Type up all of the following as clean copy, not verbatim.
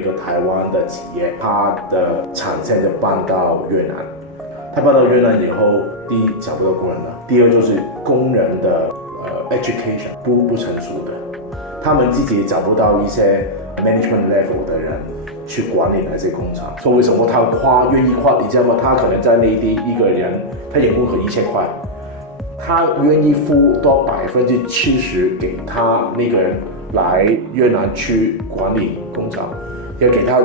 一个台湾的企业，它的产线就搬到越南。它搬到越南以后，第一找不到工人了，第二就是工人的education 不成熟的，他们自己也找不到一些 management level 的人去管理那些工厂。所以为什么他愿意花？你知道吗？他可能在内地一个人，他人工和1000块，他愿意付多70%给他那个人来越南去管理工厂，要给他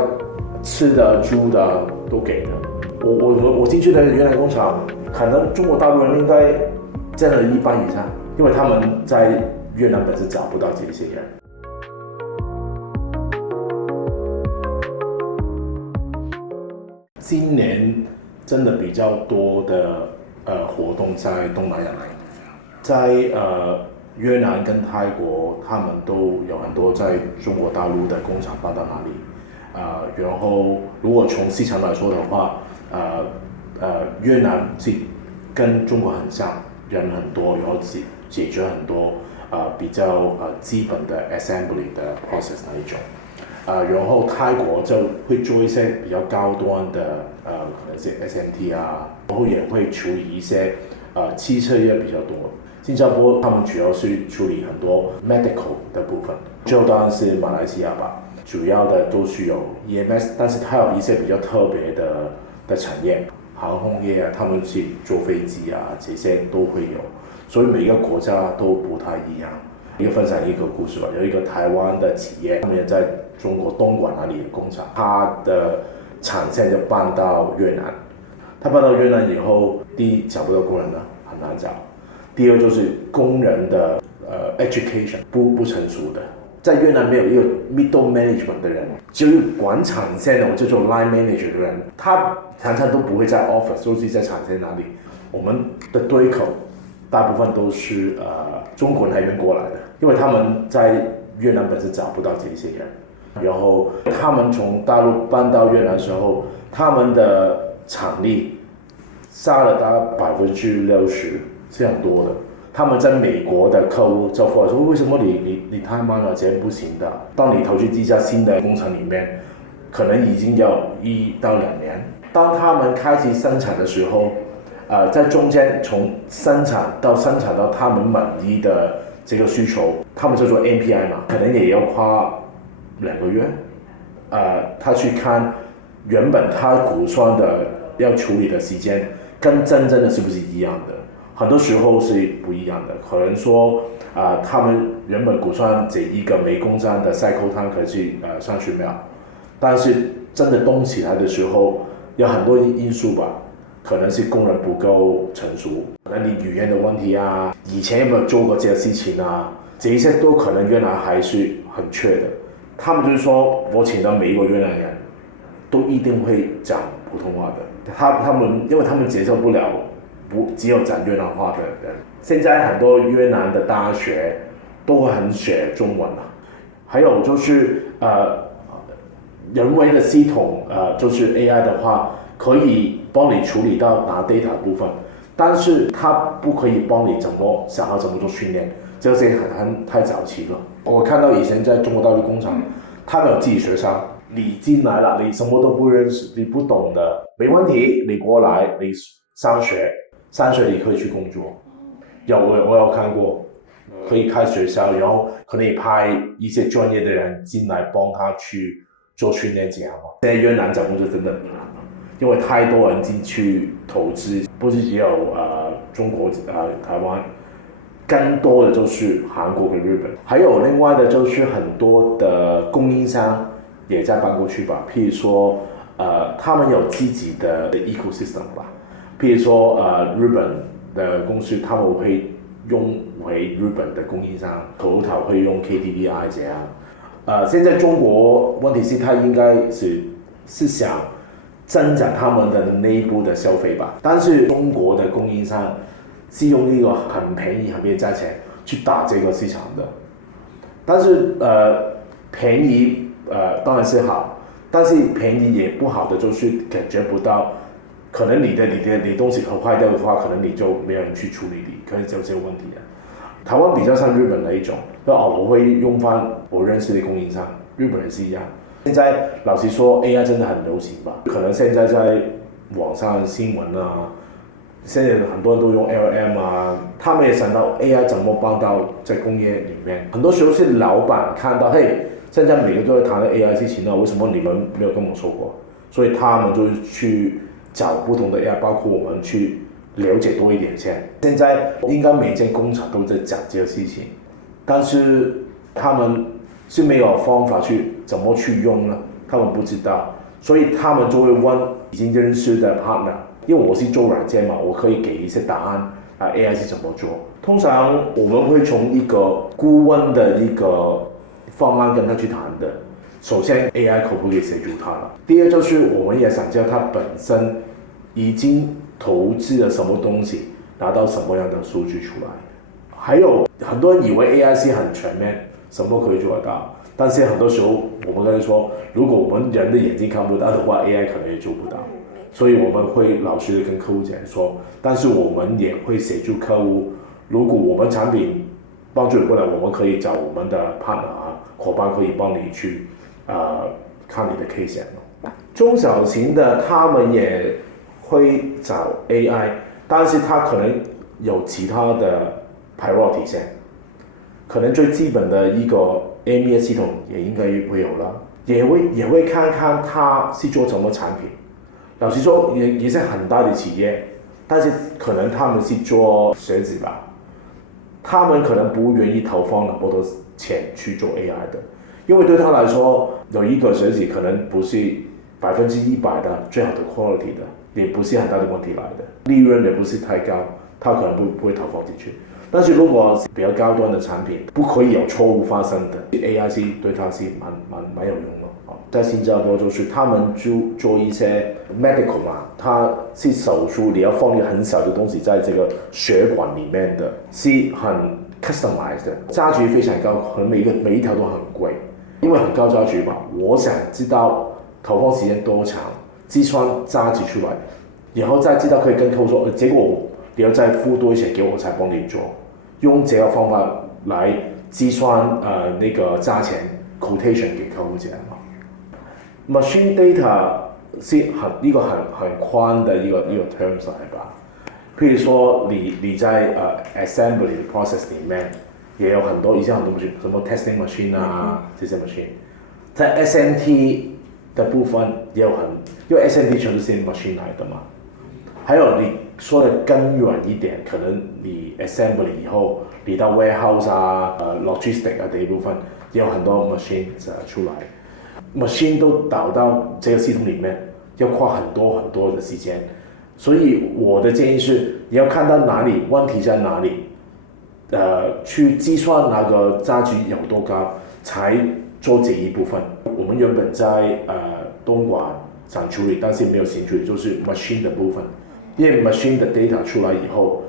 吃的住的都给的。我进去的越南工厂，可能中国大陆人应该占了1半以上，因为他们在越南本身找不到这些人。今年真的比较多的活动在东南亚那一部分，在越南跟泰国，他们都有很多在中国大陆的工厂搬到哪里，然后如果从市场来说的话，越南是跟中国很像，人很多，然后解决很多比较基本的 assembly 的 process 那一种。然后泰国就会做一些比较高端的可能是 SMT 啊，然后也会处理一些汽车业比较多。新加坡他们主要是处理很多 medical 的部分，就当然是马来西亚吧，主要的都是有 EMS， 但是它有一些比较特别的产业，航空业啊，他们是坐飞机啊，这些都会有，所以每个国家都不太一样。分享一个故事吧，有一个台湾的企业，他们也在中国东莞那里的工厂，它的产线就搬到越南。它搬到越南以后，第一找不到工人了，很难找；第二就是工人的education 不成熟的，在越南没有一个 middle management 的人，只有管产线的，我就做 line manager 的人，他常常都不会在 office， 都是在产线那里。我们的对口大部分都是中国那边过来的，因为他们在越南本身找不到这些人，然后他们从大陆搬到越南的时候，他们的产力杀了大概60%，是很多的。他们在美国的客户就说为什么你太慢了，这样不行的。当你投资这家新的工厂里面，可能已经要1到2年。当他们开始生产的时候，在中间从生产到他们满意的这个需求，他们就做 NPI 嘛，可能也要花2个月。他去看原本他估算的要处理的时间跟真正的是不是一样的，很多时候是不一样的。可能说他们原本估算这一个煤工站的 cycle time 可能是30秒，但是真的动起来的时候有很多因素吧。可能是工人不够成熟，可能你语言的问题啊，以前有没有做过这些事情啊，这一些都可能越南还是很缺的。他们就是说我请到每一个越南人都一定会讲普通话的，他们因为他们接受不了只有讲越南话的人。现在很多越南的大学都会很学中文了，还有就是人为的系统就是 AI 的话可以帮你处理到拿 data 的部分，但是它不可以帮你想要怎么做训练，这些太早期了。我看到以前在中国大陆工厂，他们有自己学生，你进来了，你什么都不认识，你不懂的，没问题，你过来，你上学你可以去工作。我有看过，可以开学校，然后可以派一些专业的人进来帮他去做训练这样嘛。现在越南找工作真的不难。因为太多人进去投资，不是只有中国台湾，更多的就是韩国跟日本，还有另外的就是很多的供应商也在搬过去吧。譬如说他们有自己的 ecosystem 吧，譬如说日本的公司他们会用回日本的供应商，头会用 KDDI 这样。现在中国问题是他应该是想增长他们的内部的消费吧，但是中国的供应商是用一个很便宜价钱去打这个市场的，但是便宜当然是好，但是便宜也不好的就是感觉不到，可能你东西很坏掉的话，可能你就没有人去处理你，可能就有这个问题了。台湾比较像日本的一种，我会用翻我认识的供应商，日本人是一样，现在老实说 AI 真的很流行吧，可能现在在网上新闻啊，现在很多人都用 LM 啊，他们也想到 AI 怎么帮到在工业里面。很多时候是老板看到，嘿，现在每个都在谈的 AI 事情呢，为什么你们没有跟我说过？所以他们就去找不同的 AI，包括我们去了解多一点先。现在应该每间工厂都在讲这个事情，但是他们是没有方法去怎么去用呢？他们不知道，所以他们就会问已经认识的 partner。因为我是做软件嘛，我可以给一些答案啊 ，AI 是怎么做？通常我们会从一个顾问的一个方案跟他去谈的。首先 AI 可不可以协助他了？第二就是我们也想知道他本身已经投资了什么东西，拿到什么样的数据出来。还有很多人以为 AI 是很全面，什么可以做得到，但是很多时候我们跟他说，如果我们人的眼睛看不到的话 ，AI 可能也做不到。所以我们会老实的跟客户讲说，但是我们也会协助客户，如果我们产品帮助不了，我们可以找我们的 partner 伙伴可以帮你去看你的 case。中小型的他们也会找 AI， 但是他可能有其他的 priority 先，可能最基本的一个 MES 系统也应该会有了，也会看看他是做什么产品。老实说也是很大的企业，但是可能他们是做鞋子吧，他们可能不愿意投放那么多钱去做 AI 的，因为对他来说，有一个鞋子可能不是100%的最好的 quality 的，也不是很大的问题来的，利润也不是太高，他可能不会投放进去。但是如果比较高端的产品，不可以有错误发生的 ，AI 是对它是蛮有用的。在新加坡就是他们就做一些 medical 嘛，它是手术，你要放一个很小的东西在这个血管里面的，是很 customized 的，价值非常高，可能每一条都很贵，因为很高价值嘛。我想知道投放时间多长，计算价值出来，然后再知道可以跟客户说，结果你要再付多一些给我才帮你做，用这个方法来计算那个价钱 quotation 给客户讲嘛。Machine data 是一个很宽的一个 terms 来吧，譬如说你在assembly 的 process 里面也有很多以前很多 machine， 什麼 testing machine 啊这些 machine， 在 SMT 的部分也有因為 SMT 全都是 machine 來的嘛。还有你说的更远一点，可能你 assembly 以后，你到 warehouse logistic 这一部分也有很多 machine 出来。machine 都导到这个系统里面，要花很多的时间，所以我的建议是，你要看到哪里问题在哪里，去计算那个价值有多高，才做这一部分。我们原本在东莞想处理，但是没有兴趣，就是 machine 的部分，因为 machine 的 data 出来以后，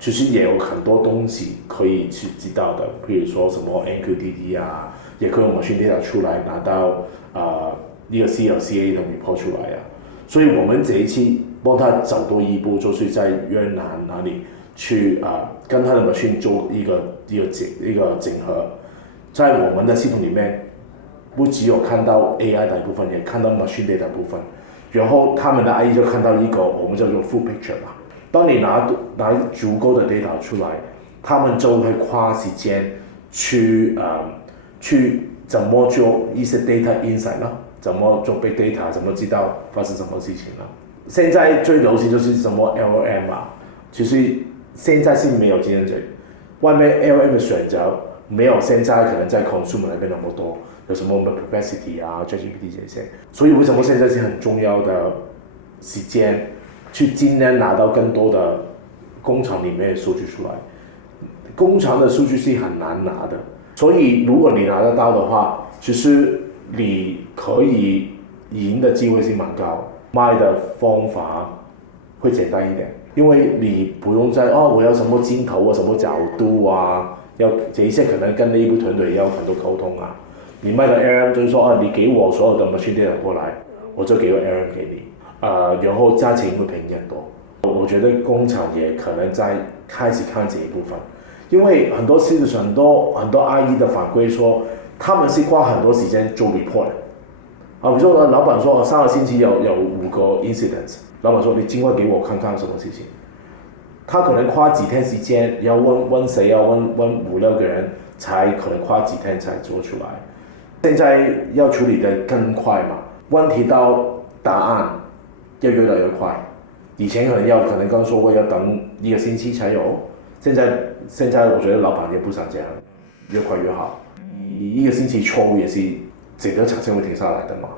其实也有很多东西可以去知道的，比如说什么 NQDT 啊。也可以用 machine data 出来拿到一个 CLCA 的 report 出来所以我们这一期帮他走多一步，就是在越南哪里去跟他的 machine 做一个整合，在我们的系统里面，不只有看到 AI 的一部分，也看到 machine data 的部分，然后他们的 IE 就看到一个我们叫做 full picture 嘛。当你拿足够的 data 出来，他们就会花时间去怎么做一些 data insight 呢？怎么做 big data？ 怎么知道发生什么事情呢？现在最流行就是什么 LLM 其实现在是没有竞争者，外面 LLM 的选择没有现在可能在 consumer 那边那么多，有什么 Perplexity ChatGPT 这些，所以为什么现在是很重要的时间，去尽量拿到更多的工厂里面的数据出来，工厂的数据是很难拿的。所以，如果你拿得到的话，其实你可以赢的机会是蛮高，卖的方法会简单一点，因为你不用我要什么镜头什么角度要这一些可能跟内部团队要很多沟通你卖的 LLM 就是说你给我所有的 machine data 过来，我就给个 LLM 给你，然后价钱会便宜很多。我觉得工厂也可能在开始看这一部分。因为很多 citizen 很多 IE 的反馈说，他们是花很多时间做 report，比如说老板说上个星期有5个 incidents， 老板说你尽快给我看看什么事情。他可能花几天时间，要问谁，要问5、6个人，才可能花几天才做出来。现在要处理的更快嘛，问题到答案要越来越快。以前可能刚说过要等1个星期才有，现在我觉得老板也不想这样，越快越好。你1个星期错误也是整个产线会停下来的嘛。